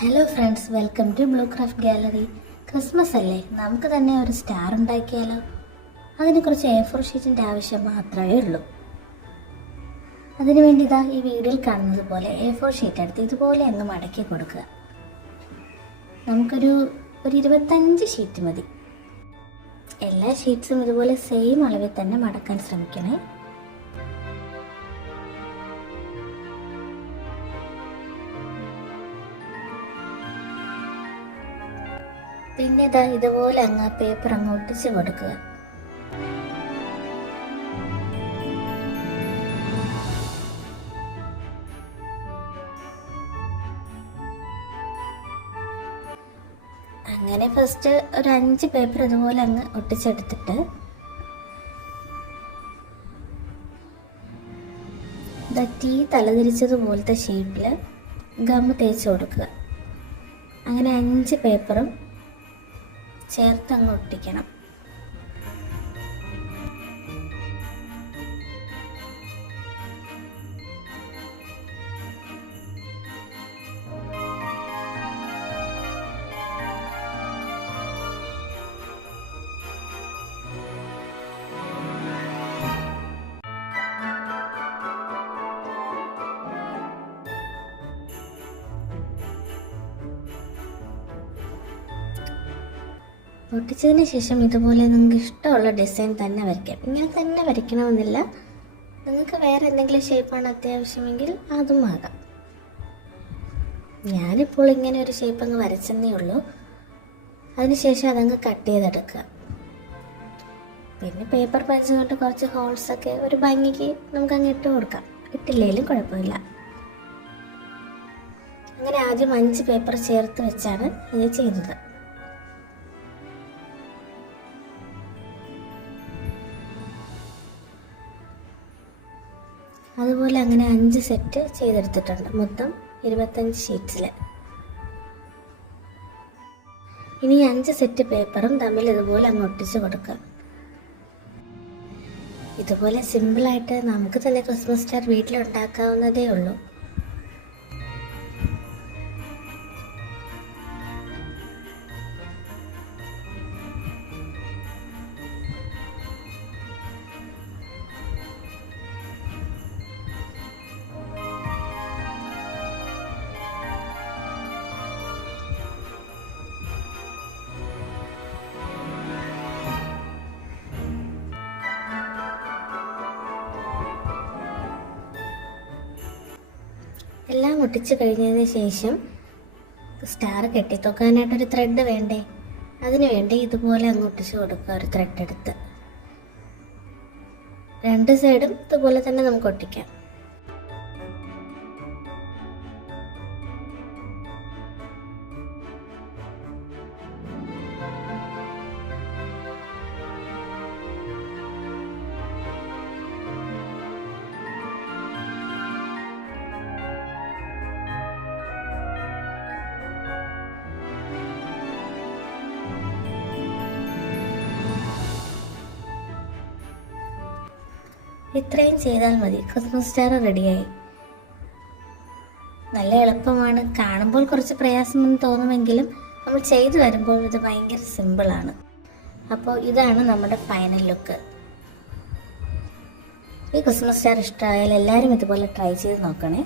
Hello friends, welcome to blue craft gallery. Christmas അല്ലേ, നമുക്ക് തന്നെ ഒരു സ്റ്റാർ ഉണ്ടാക്കിയാലോ? അതിന് കുറച്ച് A4 ഷീറ്റിൻ്റെ ആവശ്യം മാത്രമേ ഉള്ളൂ. അതിനുവേണ്ടി ഇതാ ഈ വീഡിയോയിൽ കാണുന്നത് പോലെ A4 ഷീറ്റ് എടുത്ത് ഇതുപോലെ അങ്ങ് മടക്കി കൊടുക്കുക. നമുക്കൊരു 25 ഷീറ്റ് മതി. എല്ലാ ഷീറ്റ്സും ഇതുപോലെ സെയിം അളവിൽ തന്നെ മടക്കാൻ ശ്രമിക്കണേ. പിന്നെ ഇതാ ഇതുപോലെ അങ്ങ് പേപ്പർ അങ്ങ് ഒട്ടിച്ച് കൊടുക്കുക. അങ്ങനെ ഫസ്റ്റ് ഒരു 5 പേപ്പർ ഇതുപോലെ അങ്ങ് ഒട്ടിച്ചെടുത്തിട്ട് ടീ തലതിരിച്ചതുപോലത്തെ ഷേപ്പിൽ ഗം തേച്ച് കൊടുക്കുക. അങ്ങനെ 5 പേപ്പറും ചേർത്ത് അങ്ങ് ഒട്ടിക്കണം. ഒട്ടിച്ചതിന് ശേഷം ഇതുപോലെ നിങ്ങൾക്ക് ഇഷ്ടമുള്ള ഡിസൈൻ തന്നെ വരയ്ക്കാം. ഇങ്ങനെ തന്നെ വരയ്ക്കണമെന്നില്ല, നിങ്ങൾക്ക് വേറെ എന്തെങ്കിലും ഷേപ്പാണ് അത്യാവശ്യമെങ്കിൽ അതും ആകാം. ഞാനിപ്പോൾ ഇങ്ങനെ ഒരു ഷേപ്പ് അങ്ങ് വരച്ചെന്നേ ഉള്ളൂ. അതിനുശേഷം അതങ്ങ് കട്ട് ചെയ്തെടുക്കുക. പിന്നെ പേപ്പർ പഞ്ച് കൊണ്ട് കുറച്ച് ഹോൾസൊക്കെ ഒരു ഭംഗിക്ക് നമുക്കങ്ങ് ഇട്ട് കൊടുക്കാം. ഇട്ടില്ലെങ്കിലും കുഴപ്പമില്ല. അങ്ങനെ ആദ്യം 5 പേപ്പർ ചേർത്ത് വെച്ചാണ് ഇത് ചെയ്യുന്നത്. അതുപോലെ അങ്ങനെ 5 സെറ്റ് ചെയ്തെടുത്തിട്ടുണ്ട്, മൊത്തം 25 ഷീറ്റ്സിൽ. ഇനി 5 സെറ്റ് പേപ്പറും തമ്മിൽ ഇതുപോലെ അങ്ങ് ഒട്ടിച്ച് കൊടുക്കുക. ഇതുപോലെ സിമ്പിളായിട്ട് നമുക്ക് തന്നെ ക്രിസ്മസ് സ്റ്റാർ വീട്ടിലുണ്ടാക്കാവുന്നതേ ഉള്ളൂ. എല്ലാം ഒട്ടിച്ച് കഴിഞ്ഞതിന് ശേഷം സ്റ്റാർ കെട്ടിത്തൂക്കാനായിട്ടൊരു ത്രെഡ് വേണ്ടേ? അതിന് വേണ്ടി ഇതുപോലെ അങ്ങ് ഒട്ടിച്ച് കൊടുക്കുക. ഒരു ത്രെഡ് എടുത്ത് 2 സൈഡും ഇതുപോലെ തന്നെ നമുക്ക് ഒട്ടിക്കാം. ഇത്രയും ചെയ്താൽ മതി, ക്രിസ്മസ് സ്റ്റാർ റെഡിയായി. നല്ല എളുപ്പമാണ്. കാണുമ്പോൾ കുറച്ച് പ്രയാസമെന്ന് തോന്നുമെങ്കിലും നമ്മൾ ചെയ്തു വരുമ്പോൾ ഇത് ഭയങ്കര സിമ്പിളാണ്. അപ്പോൾ ഇതാണ് നമ്മുടെ ഫൈനൽ ലുക്ക്. ഈ ക്രിസ്മസ് സ്റ്റാർ ഇഷ്ടമായാൽ എല്ലാവരും ഇതുപോലെ ട്രൈ ചെയ്ത് നോക്കണേ.